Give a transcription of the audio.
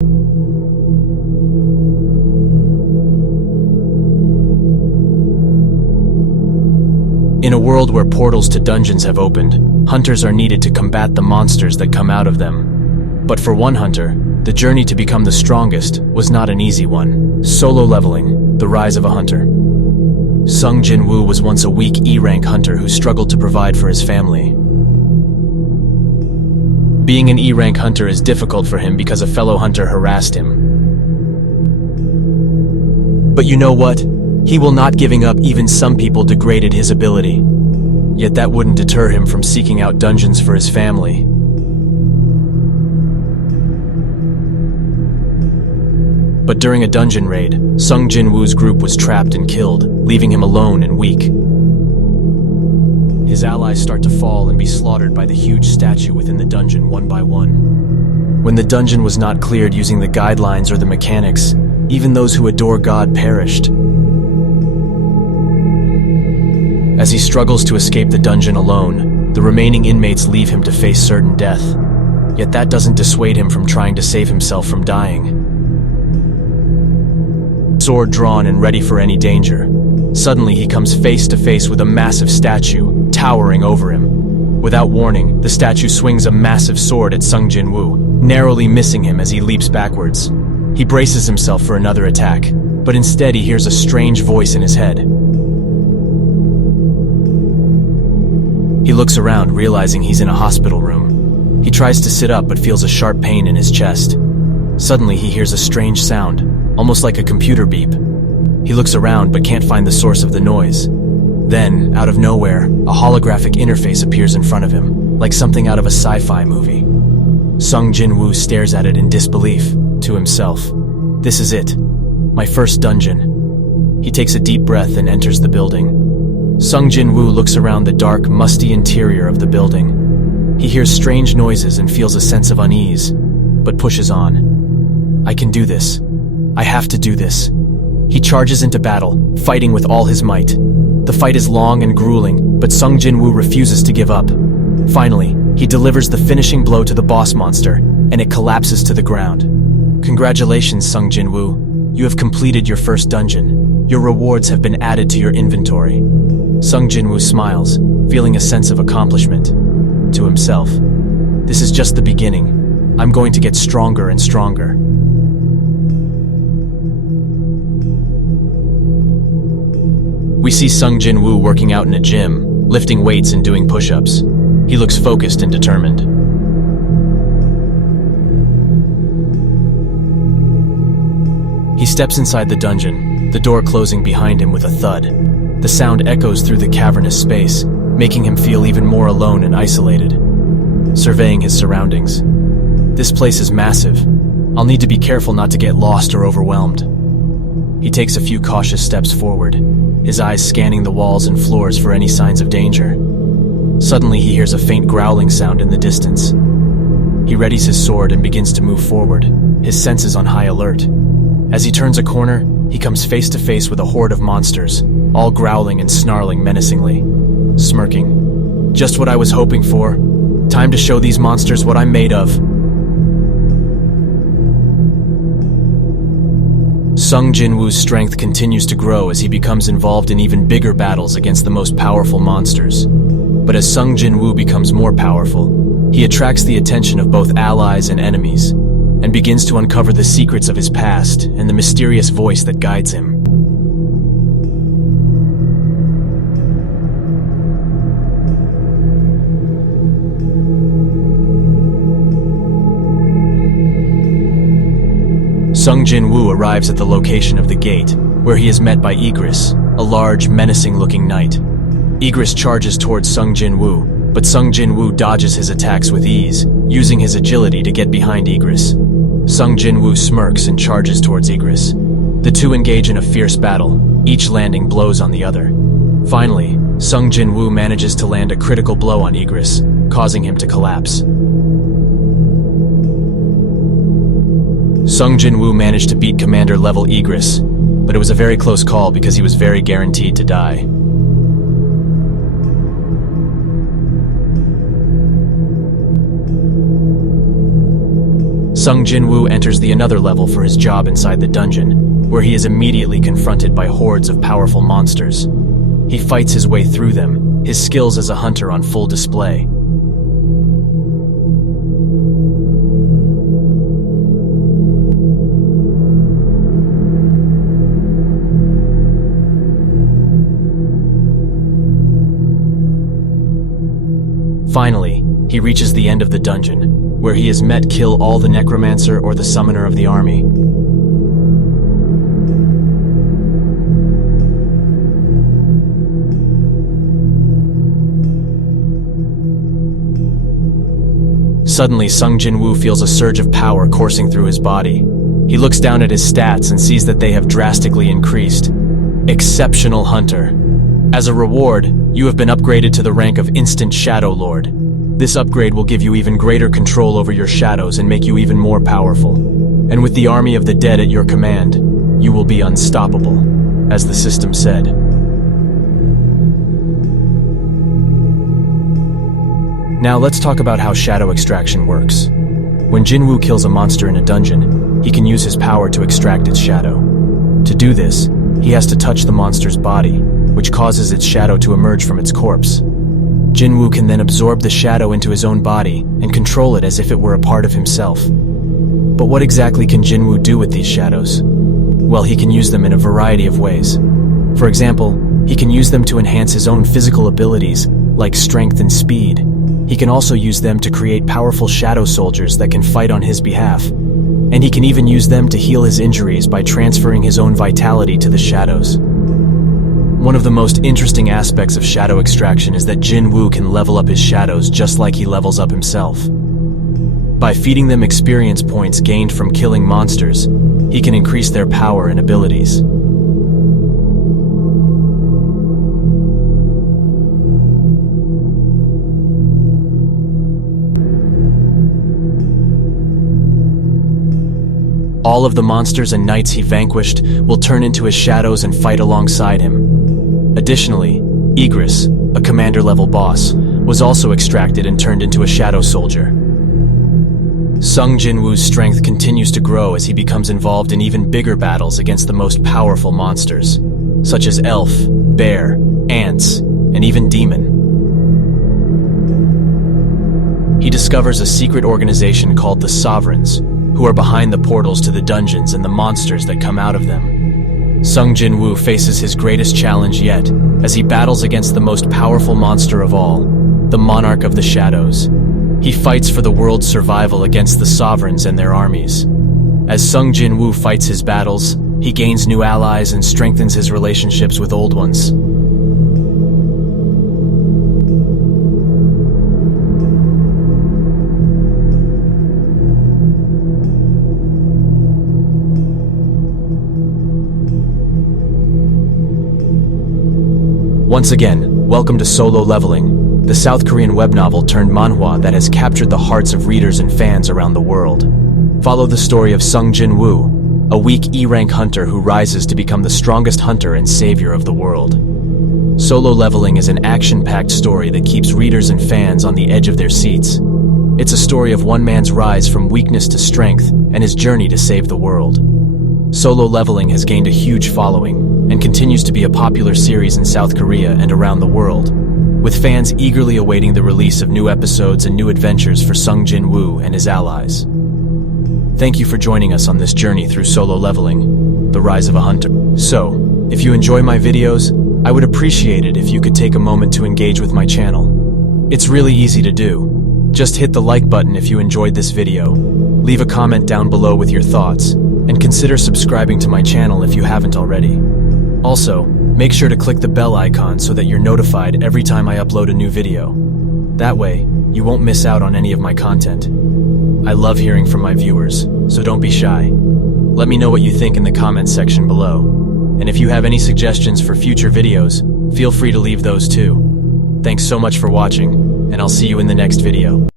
In a world where portals to dungeons have opened, hunters are needed to combat the monsters that come out of them. But for one hunter, the journey to become the strongest was not an easy one. Solo leveling, the rise of a hunter. Sung Jin-Woo was once a weak E-rank hunter who struggled to provide for his family. Being an E-rank hunter is difficult for him because a fellow hunter harassed him. But you know what? He will not giving up. Even some people degraded his ability. Yet that wouldn't deter him from seeking out dungeons for his family. But during a dungeon raid, Sung Jin-Woo's group was trapped and killed, leaving him alone and weak. His allies start to fall and be slaughtered by the huge statue within the dungeon one by one. When the dungeon was not cleared using the guidelines or the mechanics, even those who adore God perished. As he struggles to escape the dungeon alone, the remaining inmates leave him to face certain death. Yet that doesn't dissuade him from trying to save himself from dying. Sword drawn and ready for any danger. Suddenly he comes face to face with a massive statue, towering over him. Without warning, the statue swings a massive sword at Sung Jin-Woo, narrowly missing him as he leaps backwards. He braces himself for another attack, but instead he hears a strange voice in his head. He looks around, realizing he's in a hospital room. He tries to sit up but feels a sharp pain in his chest. Suddenly he hears a strange sound, almost like a computer beep. He looks around but can't find the source of the noise. Then, out of nowhere, a holographic interface appears in front of him, like something out of a sci-fi movie. Sung Jin-Woo stares at it in disbelief, to himself. This is it. My first dungeon. He takes a deep breath and enters the building. Sung Jin-Woo looks around the dark, musty interior of the building. He hears strange noises and feels a sense of unease, but pushes on. I can do this. I have to do this. He charges into battle, fighting with all his might. The fight is long and grueling, but Sung Jin-Woo refuses to give up. Finally, he delivers the finishing blow to the boss monster, and it collapses to the ground. Congratulations, Sung Jin-Woo. You have completed your first dungeon. Your rewards have been added to your inventory. Sung Jin-Woo smiles, feeling a sense of accomplishment. To himself, this is just the beginning. I'm going to get stronger and stronger. We see Sung Jin-Woo working out in a gym, lifting weights and doing push-ups. He looks focused and determined. He steps inside the dungeon, the door closing behind him with a thud. The sound echoes through the cavernous space, making him feel even more alone and isolated. Surveying his surroundings. This place is massive. I'll need to be careful not to get lost or overwhelmed. He takes a few cautious steps forward, his eyes scanning the walls and floors for any signs of danger. Suddenly he hears a faint growling sound in the distance. He readies his sword and begins to move forward, his senses on high alert. As he turns a corner, he comes face to face with a horde of monsters, all growling and snarling menacingly. Smirking. Just what I was hoping for. Time to show these monsters what I'm made of. Sung Jin-Woo's strength continues to grow as he becomes involved in even bigger battles against the most powerful monsters. But as Sung Jin-Woo becomes more powerful, he attracts the attention of both allies and enemies, and begins to uncover the secrets of his past and the mysterious voice that guides him. Sung Jin-Woo arrives at the location of the gate, where he is met by Igris, a large, menacing-looking knight. Igris charges towards Sung Jin-Woo, but Sung Jin-Woo dodges his attacks with ease, using his agility to get behind Igris. Sung Jin-Woo smirks and charges towards Igris. The two engage in a fierce battle, each landing blows on the other. Finally, Sung Jin-Woo manages to land a critical blow on Igris, causing him to collapse. Sung Jin-Woo managed to beat Commander-level Igris, but it was a very close call because he was very guaranteed to die. Sung Jin-Woo enters the another level for his job inside the dungeon, where he is immediately confronted by hordes of powerful monsters. He fights his way through them, his skills as a hunter on full display. Finally, he reaches the end of the dungeon, where he is met kill all the necromancer or the summoner of the army. Suddenly, Sung Jin-Woo feels a surge of power coursing through his body. He looks down at his stats and sees that they have drastically increased. Exceptional Hunter. As a reward, you have been upgraded to the rank of Instant Shadow Lord. This upgrade will give you even greater control over your shadows and make you even more powerful. And with the army of the dead at your command, you will be unstoppable, as the system said. Now let's talk about how shadow extraction works. When Jin-Woo kills a monster in a dungeon, he can use his power to extract its shadow. To do this, he has to touch the monster's body, which causes its shadow to emerge from its corpse. Jin-Woo can then absorb the shadow into his own body and control it as if it were a part of himself. But what exactly can Jin-Woo do with these shadows? Well, he can use them in a variety of ways. For example, he can use them to enhance his own physical abilities, like strength and speed. He can also use them to create powerful shadow soldiers that can fight on his behalf. And he can even use them to heal his injuries by transferring his own vitality to the shadows. One of the most interesting aspects of shadow extraction is that Jin-Woo can level up his shadows just like he levels up himself. By feeding them experience points gained from killing monsters, he can increase their power and abilities. All of the monsters and knights he vanquished will turn into his shadows and fight alongside him. Additionally, Igris, a commander-level boss, was also extracted and turned into a shadow soldier. Sung Jin-Woo's strength continues to grow as he becomes involved in even bigger battles against the most powerful monsters, such as elf, bear, ants, and even demon. He discovers a secret organization called the Sovereigns, who are behind the portals to the dungeons and the monsters that come out of them. Sung Jin-Woo faces his greatest challenge yet, as he battles against the most powerful monster of all, the Monarch of the Shadows. He fights for the world's survival against the Sovereigns and their armies. As Sung Jin-Woo fights his battles, he gains new allies and strengthens his relationships with old ones. Once again, welcome to Solo Leveling, the South Korean web novel turned manhwa that has captured the hearts of readers and fans around the world. Follow the story of Sung Jin-Woo, a weak E-rank hunter who rises to become the strongest hunter and savior of the world. Solo Leveling is an action-packed story that keeps readers and fans on the edge of their seats. It's a story of one man's rise from weakness to strength and his journey to save the world. Solo Leveling has gained a huge following and continues to be a popular series in South Korea and around the world, with fans eagerly awaiting the release of new episodes and new adventures for Sung Jin-Woo and his allies. Thank you for joining us on this journey through Solo Leveling, the rise of a hunter. So, if you enjoy my videos, I would appreciate it if you could take a moment to engage with my channel. It's really easy to do. Just hit the like button if you enjoyed this video, leave a comment down below with your thoughts, and consider subscribing to my channel if you haven't already. Also, make sure to click the bell icon so that you're notified every time I upload a new video. That way, you won't miss out on any of my content. I love hearing from my viewers, so don't be shy. Let me know what you think in the comments section below. And if you have any suggestions for future videos, feel free to leave those too. Thanks so much for watching, and I'll see you in the next video.